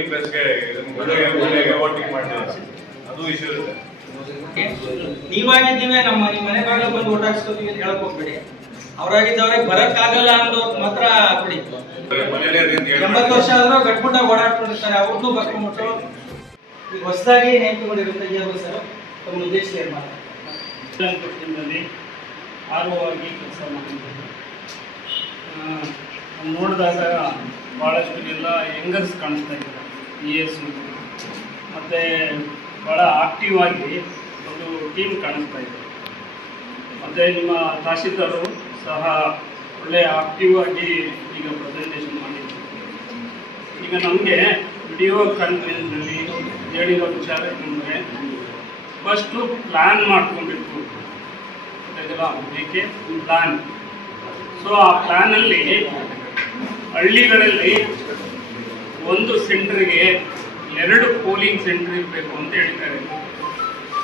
Eighty ಪ್ಲಸ್ಗೆ voting ಮಾಡಿದ್ದಾರೆ. ಅದು issue ಇರುತ್ತೆ. ನೀವಾಗಿ ನೀವೇ ನಮ್ಮ ನಿಮ್ಮ ಮನೆ ಬಾಗಿಲು ಬಂದು ಓಟ್ ಹಾಕ್ಸ್ಕೊತೀವಿ ಅಂತ ಹೇಳಕ್ ಹೋಗ್ಬೇಡಿ. ಅವ್ರಾಗಿದ್ದವ್ರಿಗೆ ಆಗಲ್ಲ ಅನ್ನೋದು ಮಾತ್ರ ಬಿಡಿ. ಎಂಬತ್ತು ವರ್ಷ ಆದ್ರೂ ಗಟ್ಬಿಟ್ಟಾಗ ಓಡಾಡ್ಕೊಂಡಿರ್ತಾರೆ ಅವ್ರದ್ದು ಬರ್ಕೊಂಡ್ಬಿಟ್ಟು ಈಗ ಹೊಸದಾಗಿ ನೇಮಕಗೊಂಡಿರುತ್ತೆ ಇಯರ್ ಸರ್? ತಮ್ಮ ಉದ್ದೇಶ ಏನು ಮಾತ್ರ ನಲ್ಲಿ ಆರ್ ಆಗಿ ಕೆಲಸ ಮಾಡಿದ್ದೀನಿ ಆ, ನೋಡಿದಾಗ ಭಾಳಷ್ಟು ಎಲ್ಲ ಹೆಂಗಸ್ ಕಾಣಿಸ್ತಾ ಇದ್ದಾರೆ. ಇ ಎಸ್ ಮತ್ತು ಭಾಳ ಆಕ್ಟಿವ್ ಆಗಿ ಒಂದು ಟೀಮ್ ಕಾಣಿಸ್ತಾ ಇದೆ. ಮತ್ತು ನಿಮ್ಮ ತಹಶೀಲ್ದಾರರು ಸಹ ಒಳ್ಳೆಯ ಆಕ್ಟಿವ್ ಆಗಿ ಈಗ ಪ್ರೆಸೆಂಟೇಷನ್ ಮಾಡಿದ್ದಾರೆ. ಈಗ ನಮಗೆ ವಿಡಿಯೋ ಕಾನ್ಫರೆನ್ಸ್ನಲ್ಲಿ ಹೇಳಿರೋ ವಿಚಾರ ಏನಂದರೆ ಫಸ್ಟು ಪ್ಲ್ಯಾನ್ ಮಾಡ್ಕೊಬೇಕು ಗೊತ್ತಾಯ್ತಲ್ಲ ಅದಕ್ಕೆ ಪ್ಲ್ಯಾನ್ ಸೊ ಆ ಪ್ಲ್ಯಾನಲ್ಲಿ ಹಳ್ಳಿಗಳಲ್ಲಿ ಒಂದು ಸೆಂಟರ್ಗೆ ಎರಡು ಪೋಲಿಂಗ್ ಸೆಂಟರ್ ಇರಬೇಕು ಅಂತ ಹೇಳ್ತಾರೆ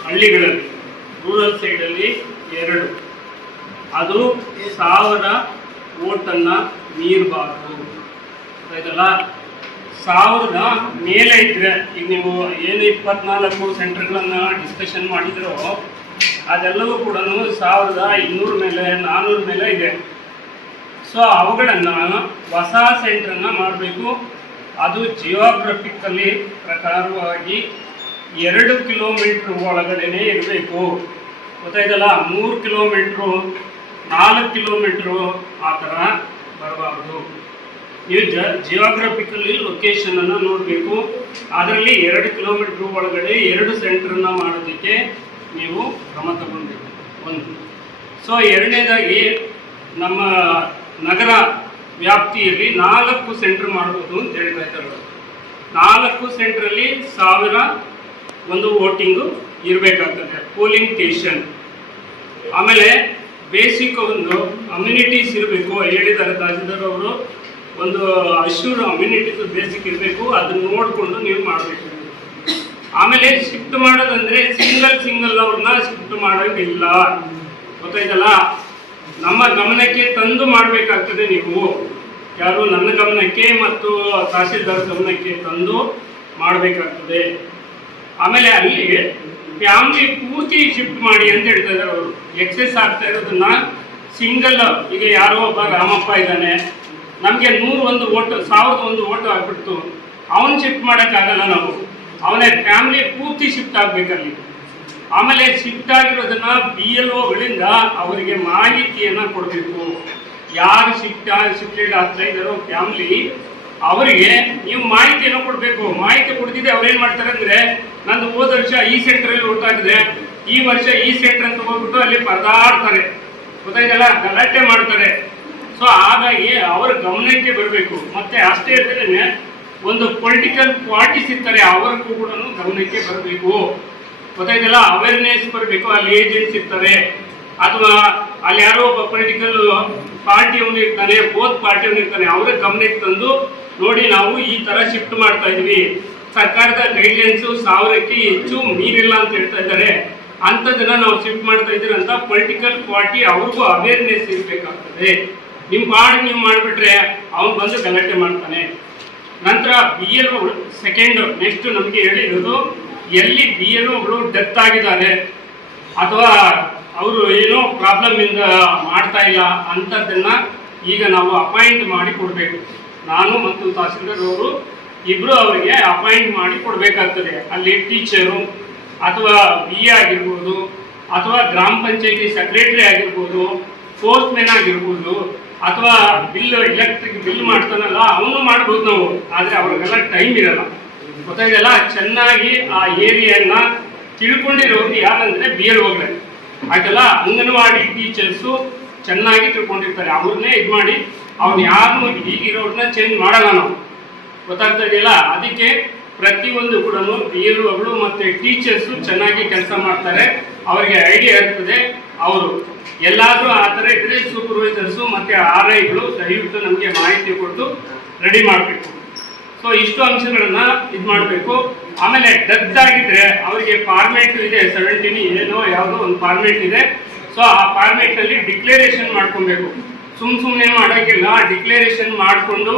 ಹಳ್ಳಿಗಳಲ್ಲಿ, ರೂರಲ್ ಸೈಡಲ್ಲಿ ಎರಡು. ಅದು ಸಾವಿರ ಓಟನ್ನು ಮೀರಬಾರ್ದು. ಆಯ್ತಲ್ಲ? ಸಾವಿರದ ಮೇಲೆ ಇದ್ದರೆ ಈಗ ನೀವು ಏನು ಇಪ್ಪತ್ನಾಲ್ಕು ಸೆಂಟ್ರ್ಗಳನ್ನು ಡಿಸ್ಕಷನ್ ಮಾಡಿದ್ರೋ, ಅದೆಲ್ಲವೂ ಕೂಡ ಸಾವಿರದ ಇನ್ನೂರ ಮೇಲೆ ನಾನ್ನೂರ ಮೇಲೆ ಇದೆ. ಸೊ ಅವುಗಳನ್ನು ಹೊಸ ಸೆಂಟ್ರನ್ನು ಮಾಡಬೇಕು. ಅದು ಜಿಯೋಗ್ರಫಿಕಲಿ ಪ್ರಕಾರವಾಗಿ ಎರಡು ಕಿಲೋಮೀಟ್ರ್ ಒಳಗಡೆನೆ ಇರಬೇಕು. ಗೊತ್ತಾಯ್ತಲ್ಲ? ಮೂರು ಕಿಲೋಮೀಟ್ರು ನಾಲ್ಕು ಕಿಲೋಮೀಟ್ರು ಆ ಥರ ಬರಬಾರ್ದು. ನೀವು ಜ ಜಿಯೋಗ್ರಫಿಕಲಿ ಲೊಕೇಶನನ್ನು ನೋಡಬೇಕು. ಅದರಲ್ಲಿ ಎರಡು ಕಿಲೋಮೀಟ್ರ್ ಒಳಗಡೆ ಎರಡು ಸೆಂಟ್ರನ್ನು ಮಾಡೋದಕ್ಕೆ ನೀವು ಕ್ರಮ ತಗೊಂಡಿದ್ದೀವಿ ಒಂದು. ಸೊ ಎರಡನೇದಾಗಿ ನಮ್ಮ ನಗರ ವ್ಯಾಪ್ತಿಯಲ್ಲಿ ನಾಲ್ಕು ಸೆಂಟ್ರ್ ಮಾಡ್ಬೋದು ಅಂತ ಹೇಳ್ತಾ ಇದ್ದಾರೆ ನಾಲ್ಕು ಸೆಂಟ್ರಲ್ಲಿ ಸಾವಿರ ಒಂದು ವೋಟಿಂಗು ಇರಬೇಕಾಗ್ತದೆ, ಪೋಲಿಂಗ್ ಸ್ಟೇಷನ್. ಆಮೇಲೆ ಬೇಸಿಕ್ ಒಂದು ಅಮ್ಯುನಿಟೀಸ್ ಇರಬೇಕು ಹೇಳಿದ್ದಾರೆ ತಹಸೀಲ್ದಾರ್ ಅವರು. ಒಂದು ಅಶ್ಯೂರ್ ಅಮ್ಯುನಿಟೀಸ್ ಬೇಸಿಕ್ ಇರಬೇಕು, ಅದನ್ನ ನೋಡಿಕೊಂಡು ನೀವು ಮಾಡಬೇಕು. ಆಮೇಲೆ ಶಿಫ್ಟ್ ಮಾಡೋದಂದ್ರೆ ಸಿಂಗಲ್ ಸಿಂಗಲ್ ಅವ್ರನ್ನ ಶಿಫ್ಟ್ ಮಾಡೋಂಗಿಲ್ಲ. ಗೊತ್ತಾಯ್ತಲ್ಲ? ನಮ್ಮ ಗಮನಕ್ಕೆ ತಂದು ಮಾಡಬೇಕಾಗ್ತದೆ ನೀವು. ಯಾರು ನನ್ನ ಗಮನಕ್ಕೆ ಮತ್ತು ತಹಸೀಲ್ದಾರ್ ಗಮನಕ್ಕೆ ತಂದು ಮಾಡಬೇಕಾಗ್ತದೆ. ಆಮೇಲೆ ಅಲ್ಲಿ ಫ್ಯಾಮಿಲಿ ಪೂರ್ತಿ ಶಿಫ್ಟ್ ಮಾಡಿ ಅಂತ ಹೇಳ್ತಾ ಇದ್ದಾರೆ ಅವರು. ಎಕ್ಸಸ್ ಆಗ್ತಾ ಇರೋದನ್ನ ಸಿಂಗಲ್ ಈಗ ಯಾರೋ ಒಬ್ಬ ರಾಮಪ್ಪ ಇದ್ದಾನೆ. ನಮಗೆ ನೂರು ಒಂದು ಓಟ್, ಸಾವಿರದ ಒಂದು ಓಟ್ ಆಗ್ಬಿಡ್ತು. ಅವನ್ ಶಿಫ್ಟ್ ಮಾಡೋಕ್ಕಾಗಲ್ಲ ನಾವು. ಅವನೇ ಫ್ಯಾಮಿಲಿ ಪೂರ್ತಿ ಶಿಫ್ಟ್ ಆಗ್ಬೇಕಲ್ಲಿ. ಆಮೇಲೆ ಶಿಫ್ಟ್ ಆಗಿರೋದನ್ನ ಬಿ ಎಲ್ ಒಗಳಿಂದ ಅವರಿಗೆ ಮಾಹಿತಿಯನ್ನ ಕೊಡಬೇಕು. ಯಾರು ಶಿಫ್ಟ್ ಶಿಫ್ಟೆಡ್ ಆಗ್ತಾ ಇದ್ದಾರೋ ಫ್ಯಾಮಿಲಿ, ಅವರಿಗೆ ನೀವು ಮಾಹಿತಿಯನ್ನು ಕೊಡಬೇಕು. ಮಾಹಿತಿ ಕೊಡ್ತಿದ್ದೆ ಅವ್ರು ಏನ್ ಮಾಡ್ತಾರೆ ಅಂದ್ರೆ, ನಂದು ಹೋದ ವರ್ಷ ಈ ಸೆಂಟರ್ ಅಲ್ಲಿ ಓಟಾಗಿದೆ ಈ ವರ್ಷ ಈ ಸೆಂಟರ್ ಅಂತ ಹೋಗ್ಬಿಟ್ಟು ಅಲ್ಲಿ ಪರದಾಡ್ತಾರೆ. ಗೊತ್ತಾಯ್ತಲ್ಲ? ಗಲಾಟೆ ಮಾಡ್ತಾರೆ. ಸೊ ಹಾಗಾಗಿ ಅವರ ಗಮನಕ್ಕೆ ಬರಬೇಕು. ಮತ್ತೆ ಅಷ್ಟೇ ಇರ್ತದೆ ಒಂದು ಪೊಲಿಟಿಕಲ್ ಪಾರ್ಟೀಸ್ ಇರ್ತಾರೆ, ಅವರಿಗೂ ಕೂಡ ಗಮನಕ್ಕೆ ಬರಬೇಕು. ಗೊತ್ತಾಯ್ತಲ್ಲ? ಅವೇರ್ನೆಸ್ ಬರಬೇಕು, ಅಲ್ಲಿ ಏಜೆಂಟ್ಸ್ ಇರ್ತಾರೆ. ಅಥವಾ ಅಲ್ಲಿ ಯಾರೋ ಒಬ್ಬ ಪೊಲಿಟಿಕಲ್ ಪಾರ್ಟಿಯವನು ಇರ್ತಾನೆ ಬೋತ್ ಪಾರ್ಟಿಯವನು ಇರ್ತಾನೆ, ಅವರ ಗಮನಕ್ಕೆ ತಂದು ನೋಡಿ ನಾವು ಈ ತರ ಶಿಫ್ಟ್ ಮಾಡ್ತಾ ಇದೀವಿ ಸರ್ಕಾರದ ಗೈಡ್ಲೈನ್ಸ್ ಸಾವಿರಕ್ಕೆ ಹೆಚ್ಚು ಮೀರಿಲ್ಲ ಅಂತ ಹೇಳ್ತಾ ಇದ್ದಾರೆ. ಅಂಥದ್ದನ್ನ ನಾವು ಶಿಫ್ಟ್ ಮಾಡ್ತಾ ಇದ್ದೀರ ಅಂತ ಪೊಲಿಟಿಕಲ್ ಪಾರ್ಟಿ ಅವ್ರಿಗೂ ಅವೇರ್ನೆಸ್ ಇರಬೇಕಾಗ್ತದೆ. ನಿಮ್ಮ ಪಾಡ್ ನೀವು ಮಾಡಿಬಿಟ್ರೆ ಅವ್ನು ಬಂದು ಗಲಾಟೆ ಮಾಡ್ತಾನೆ. ನಂತರ ಬಿ ಎಲ್ ಸೆಕೆಂಡ್ ನೆಕ್ಸ್ಟ್ ನಮಗೆ ಹೇಳಿರೋದು ಎಲ್ಲಿ ಬಿ ಎಲ್ ಒಬ್ರು ಡೆತ್ ಆಗಿದ್ದಾರೆ ಅಥವಾ ಅವರು ಏನೋ ಪ್ರಾಬ್ಲಮ್ ಇಂದ ಮಾಡ್ತಾ ಇಲ್ಲ ಅಂಥದ್ದನ್ನ ಈಗ ನಾವು ಅಪಾಯಿಂಟ್ ಮಾಡಿ ಕೊಡಬೇಕು. ನಾನು ಮತ್ತು ತಹಸೀಲ್ದಾರ್ ಅವರು ಇಬ್ರು ಅವರಿಗೆ ಅಪಾಯಿಂಟ್ ಮಾಡಿ ಕೊಡಬೇಕಾಗ್ತದೆ. ಅಲ್ಲಿ ಟೀಚರು ಅಥವಾ ಬಿ ಎ ಆಗಿರ್ಬೋದು, ಅಥವಾ ಗ್ರಾಮ ಪಂಚಾಯತಿ ಸೆಕ್ರೆಟರಿ ಆಗಿರ್ಬೋದು ಪೋಸ್ಟ್ ಮ್ಯಾನ್ ಆಗಿರ್ಬೋದು, ಅಥವಾ ಬಿಲ್ ಎಲೆಕ್ಟ್ರಿಕ್ ಬಿಲ್ ಮಾಡ್ತಾನಲ್ಲ, ಅವನು ಮಾಡ್ಬೋದು ನಾವು. ಆದರೆ ಅವ್ರಿಗೆಲ್ಲ ಟೈಮ್ ಇರಲ್ಲ. ಗೊತ್ತಾಗಿದೆಲ್ಲ ಚೆನ್ನಾಗಿ ಆ ಏರಿಯನ್ನ ತಿಳ್ಕೊಂಡಿರೋರು ಯಾರಂದ್ರೆ ಬಿ ಎಲ್ ಹೋಗ್ರೆ ಆಯ್ತಲ್ಲ? ಅಂಗನವಾಡಿ ಟೀಚರ್ಸು ಚೆನ್ನಾಗಿ ತಿಳ್ಕೊಂಡಿರ್ತಾರೆ. ಅವ್ರನ್ನೇ ಇದು ಮಾಡಿ ಅವ್ನು ಯಾರು ಈಗಿರೋರ್ನ ಚೇಂಜ್ ಮಾಡಲ್ಲ ನಾವು. ಗೊತ್ತಾಗ್ತಾ ಇದೆಯಲ್ಲ? ಅದಕ್ಕೆ ಪ್ರತಿಯೊಂದು ಕೂಡ ಬಿ ಎಲ್ ಒಗಳು ಮತ್ತೆ ಟೀಚರ್ಸು ಚೆನ್ನಾಗಿ ಕೆಲಸ ಮಾಡ್ತಾರೆ. ಅವರಿಗೆ ಐಡಿಯಾ ಇರ್ತದೆ ಅವರು. ಎಲ್ಲಾದರೂ ಆ ಥರ ಇದ್ರೆ ಸೂಪರ್ವೈಸರ್ಸು ಮತ್ತೆ ಆರ್ ಐಗಳು ದಯವಿಟ್ಟು ನಮಗೆ ಮಾಹಿತಿ ಕೊಟ್ಟು ರೆಡಿ ಮಾಡಬೇಕು. ಸೊ ಇಷ್ಟು ಅಂಶಗಳನ್ನ ಇದು ಮಾಡಬೇಕು. ಆಮೇಲೆ ಡೆತ್ ಆಗಿದ್ರೆ ಅವರಿಗೆ ಫಾರ್ಮೇಟ್ ಇದೆ ಸೆವೆಂಟೀನ್ ಏನೋ ಯಾವುದೋ ಒಂದು ಫಾರ್ಮೇಟ್ ಇದೆ. ಸೊ ಆ ಫಾರ್ಮೇಟ್ ಅಲ್ಲಿ ಡಿಕ್ಲೇರೇಷನ್ ಮಾಡ್ಕೊಬೇಕು. ಸುಮ್ ಸುಮ್ಮನೆ ಮಾಡೋಕ್ಕಿಲ್ಲ ಡಿಕ್ಲೇರೇಷನ್ ಮಾಡಿಕೊಂಡು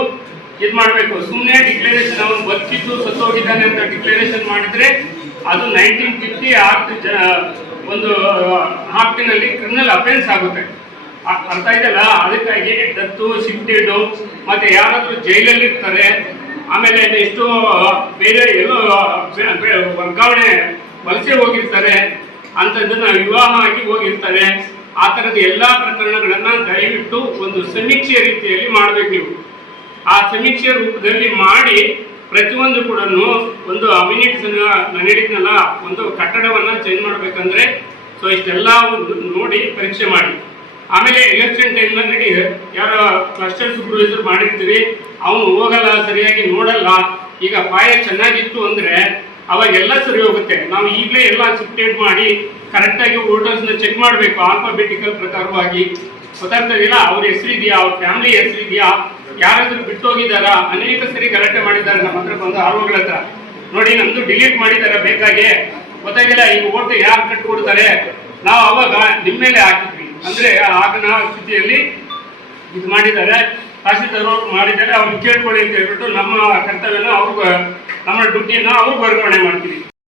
ಇದು ಮಾಡಬೇಕು. ಸುಮ್ಮನೆ ಡಿಕ್ಲೇರೇಷನ್ ಅವನು ಬದುಕಿದ್ದು ಸತ್ತೋಗಿದ್ದಾನೆ ಅಂತ ಡಿಕ್ಲೇರೇಷನ್ ಮಾಡಿದ್ರೆ ಅದು ನೈನ್ಟೀನ್ ಫಿಫ್ಟಿ ಆಕ್ಟ್ ಒಂದು ಆಕ್ಟಿನಲ್ಲಿ ಕ್ರಿಮಿನಲ್ ಅಫೆನ್ಸ್ ಆಗುತ್ತೆ. ಅರ್ಥ ಇದೆಯಲ್ಲ ಅದಕ್ಕಾಗಿ ದತ್ತು ಶಿಫ್ಟೆಡ್ ಮತ್ತೆ ಯಾರಾದರೂ ಜೈಲಲ್ಲಿ ಇರ್ತಾರೆ ಆಮೇಲೆ ಎಷ್ಟು ಬೇರೆ ಎಲ್ಲೋ ವರ್ಗಾವಣೆ ವಲಸೆ ಹೋಗಿರ್ತಾರೆ. ಅಂಥದ್ದನ್ನ ವಿವಾಹ ಆಗಿ ಹೋಗಿರ್ತಾರೆ. ಆ ಥರದ ಎಲ್ಲಾ ಪ್ರಕರಣಗಳನ್ನ ದಯವಿಟ್ಟು ಒಂದು ಸಮೀಕ್ಷೆ ರೀತಿಯಲ್ಲಿ ಮಾಡ್ಬೇಕು ನೀವು. ಆ ಸಮೀಕ್ಷೆ ರೂಪದಲ್ಲಿ ಮಾಡಿ ಪ್ರತಿಯೊಂದು ಕೂಡ ಒಂದು ಅಮಿನಿಟ್ಸ್ ನಾನು ಒಂದು ಕಟ್ಟಡವನ್ನ ಚೇಂಜ್ ಮಾಡ್ಬೇಕಂದ್ರೆ ಸೊ ಇಷ್ಟೆಲ್ಲ ನೋಡಿ ಪರೀಕ್ಷೆ ಮಾಡಿ. ಆಮೇಲೆ ಎಲೆಕ್ಷನ್ ಟೈಮ್ನಲ್ಲಿ ಯಾರೋ ಕ್ಲಸ್ಟರ್ ಸೂಪರ್ವೈಸರ್ ಮಾಡಿರ್ತೀವಿ ಅವನು ಹೋಗಲ್ಲ, ಸರಿಯಾಗಿ ನೋಡಲ್ಲ. ಈಗ ಪಾಯ ಚೆನ್ನಾಗಿತ್ತು ಅಂದ್ರೆ ಅವಾಗೆಲ್ಲ ಸರಿ ಹೋಗುತ್ತೆ. ನಾವು ಈಗಲೇ ಎಲ್ಲ ಸಿಪ್ಟೇಟ್ ಮಾಡಿ ಕರೆಕ್ಟಾಗಿ ವೋಟರ್ಸ್ನ ಚೆಕ್ ಮಾಡಬೇಕು ಆಲ್ಫಾಬೆಟಿಕಲ್ ಪ್ರಕಾರವಾಗಿ. ಗೊತ್ತಾಗ್ತಾ ಇದೆಯಲ್ಲ ಅವ್ರ ಹೆಸರಿದೆಯಾ ಅವ್ರ ಫ್ಯಾಮಿಲಿ ಹೆಸರಿದೆಯಾ ಯಾರಾದ್ರೂ ಬಿಟ್ಟೋಗಿದ್ದಾರಾ? ಅನೇಕ ಸರಿ ಗಲಾಟೆ ಮಾಡಿದ್ದಾರೆ. ನಮ್ಮ ಹತ್ರ ಬಂದು ಆರೋಗ್ಯ ಹತ್ರ. ನೋಡಿ, ನಮ್ದು ಡಿಲೀಟ್ ಮಾಡಿದ್ದಾರೆ ಬೇಕಾಗಿ? ಗೊತ್ತಾಗಿಲ್ಲ, ಈಗ ಓಟ್ ಯಾರು ಕಟ್ಕೊಡ್ತಾರೆ? ನಾವು ಅವಾಗ ನಿಮ್ಮ ಮೇಲೆ ಹಾಕಿದ್ವಿ. ಅಂದ್ರೆ ಆಗಿನ ಸ್ಥಿತಿಯಲ್ಲಿ ಇದು ಮಾಡಿದ್ದಾರೆ. ತಹಸೀಲ್ದಾರ್ ಮಾಡಿದ್ದಾರೆ. ಅವ್ರಿಗೆ ಕೇಳ್ಕೊಳ್ಳಿ ಅಂತ ಹೇಳ್ಬಿಟ್ಟು ನಮ್ಮ ಕರ್ತವ್ಯನ ಅವ್ರಿಗೆ ನಮ್ಮ ಡ್ಯೂಟಿಯನ್ನ ಅವ್ರಿಗೆ ವರ್ಗಾವಣೆ ಮಾಡ್ತೀವಿ.